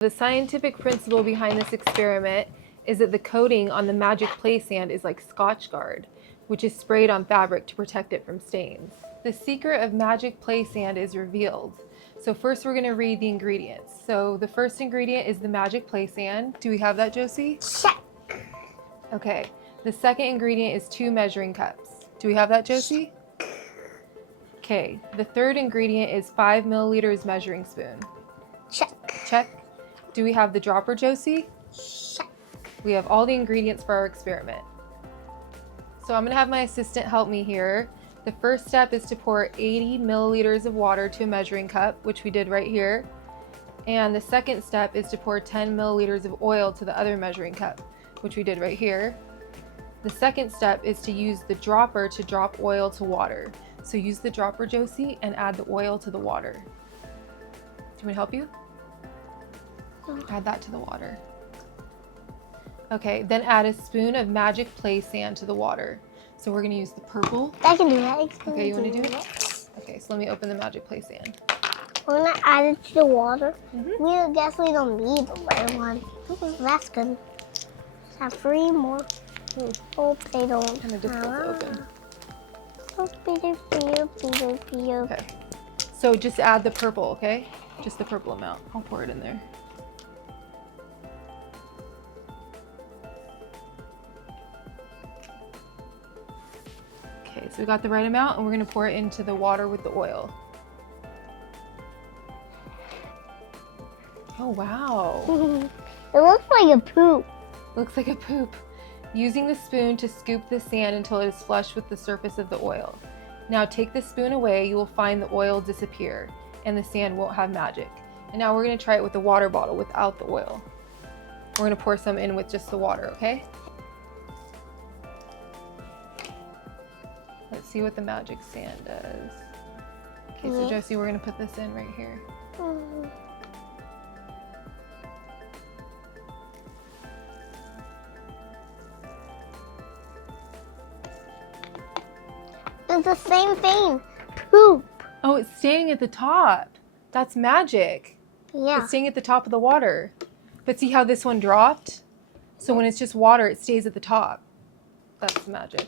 The scientific principle behind this experiment is that the coating on the magic play sand is like Scotchgard, which is sprayed on fabric to protect it from stains. The secret of magic play sand is revealed. So first we're going to read the ingredients. So the first ingredient is the magic play sand. Do we have that, Josie? Check. Okay. The second ingredient is 2 measuring cups. Do we have that, Josie? Okay. The third ingredient is 5 milliliters measuring spoon. Check. Check. Do we have the dropper, Josie? Check. We have all the ingredients for our experiment. So I'm going to have my assistant help me here. The first step is to pour 80 milliliters of water to a measuring cup, which we did right here. And the second step is to pour 10 milliliters of oil to the other measuring cup, which we did right here. The second step is to use the dropper to drop oil to water. So use the dropper, Josie, and add the oil to the water. Do you want me to help you? Add that to the water. Okay, then add a spoon of magic play sand to the water. So we're going to use the purple. I can do that. Okay, you want to do it? Okay, so let me open the magic play sand. We're going to add it to the water. We guess we don't need the red one. That's good. Let's have 3 more. Hope they don't. Kind of difficult to open. Okay, so just add the purple, okay? Just the purple amount. I'll pour it in there. Okay, so we got the right amount, and we're going to pour it into the water with the oil. Oh, wow. It looks like a poop. Looks like a poop. Using the spoon to scoop the sand until it is flush with the surface of the oil. Now take the spoon away, you will find the oil disappear, and the sand won't have magic. And now we're going to try it with the water bottle without the oil. We're going to pour some in with just the water, okay? Let's see what the magic sand does. Okay, so Josie, we're going to put this in right here. It's the same thing. Poop. Oh, it's staying at the top. That's magic. Yeah. It's staying at the top of the water. But see how this one dropped? So when it's just water, it stays at the top. That's magic.